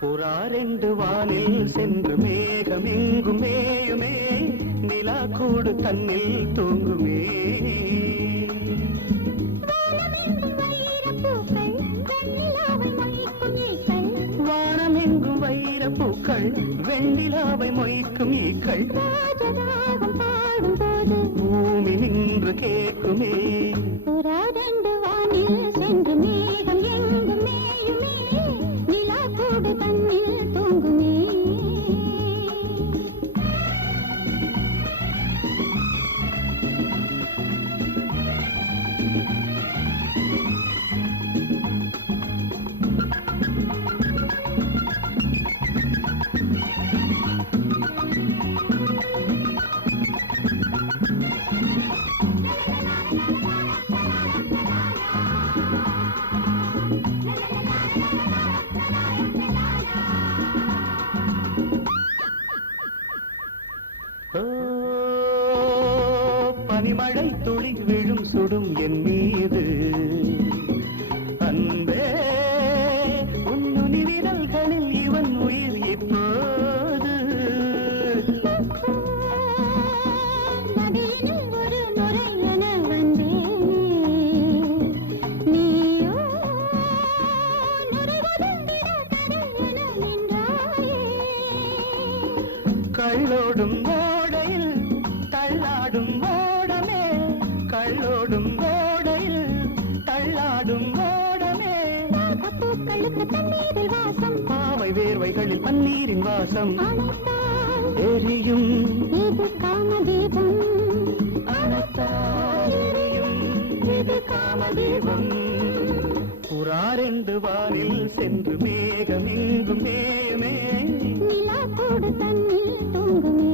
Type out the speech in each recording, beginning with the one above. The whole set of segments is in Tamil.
புறா ரெண்டு வானில் சென்று மேகமெங்கும் மேயுமே, நிலா கூடு தன்னில் தூங்குமே. வானமெங்கும் வைரப்பூக்கள் வெண்ணிலாவை மொய்க்கும் ஈக்கள், பூமி நின்று கேட்குமே. புறா ரெண்டு வானில் சென்று மேகம் எங்கும் மேயுமே, நிலா கூடு தன்னில் தூங்குமே. பனிமழை துளி விழும் சுடும் என் மீது அன்பே, உன்னுனி விரல்களில் இவன் உயிர் இப்போது. நதியினில் ஒரு நுரை என வந்தேன், நீயோ நுரை ஒதுங்கிட தடை என நின்றாயே. கள்ளோடும் ஓடையில் தள்ளாடும் ஓடமே, கள்ளோடும் ஓடையில் தள்ளாடும் ஓடமே. பூக்களுக்கு தண்ணீரில் வாசம், பாவை வேர்வைகளில் பன்னீரின் வாசம். அணைத்தால் எரியும் இது காமதீபம், அணைத்தால் எரியும் இது காமதீபம். புறா ரெண்டு வானில் சென்று மேகமெங்கும் மேயுமே, நிலா கூடு தன்னில் தூங்குமே.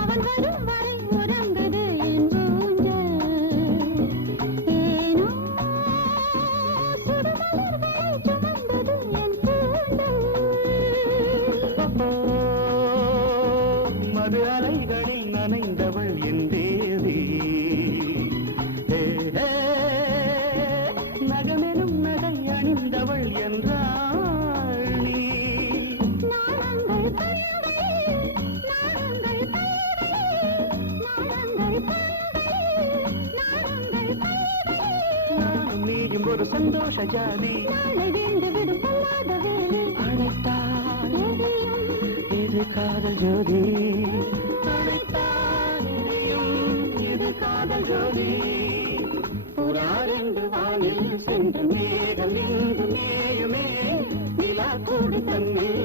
அவன் வரும் வரை உறங்குது என் ஊஞ்சல், ஏனோ சுடுமலர்களை சுமந்தது என் கூந்தல். மது அலைகளில் நனைந்தவள் என் தேவி, நகமெனும் நகை அணிந்தவள் என்றாள் நீ. நாணங்கள் கண்களே, நாணங்கள் கண்களே, நாணங்கள் கண்களே, நாணங்கள் கண்களே. நானும் நீயும் ஒரு சந்தோஷ ஜாதி, நாளை வீழ்ந்து விடும் பொல்லாத வேலை, அழைத்தால் எரியும் இது காதல் ஜோதி, அழைத்தால் எரியும் இது காதல் ஜோதி. புறா ரெண்டு வானில் சென்று மேகம் இங்கு மேயுமே, நிலா கூடு தன்னில்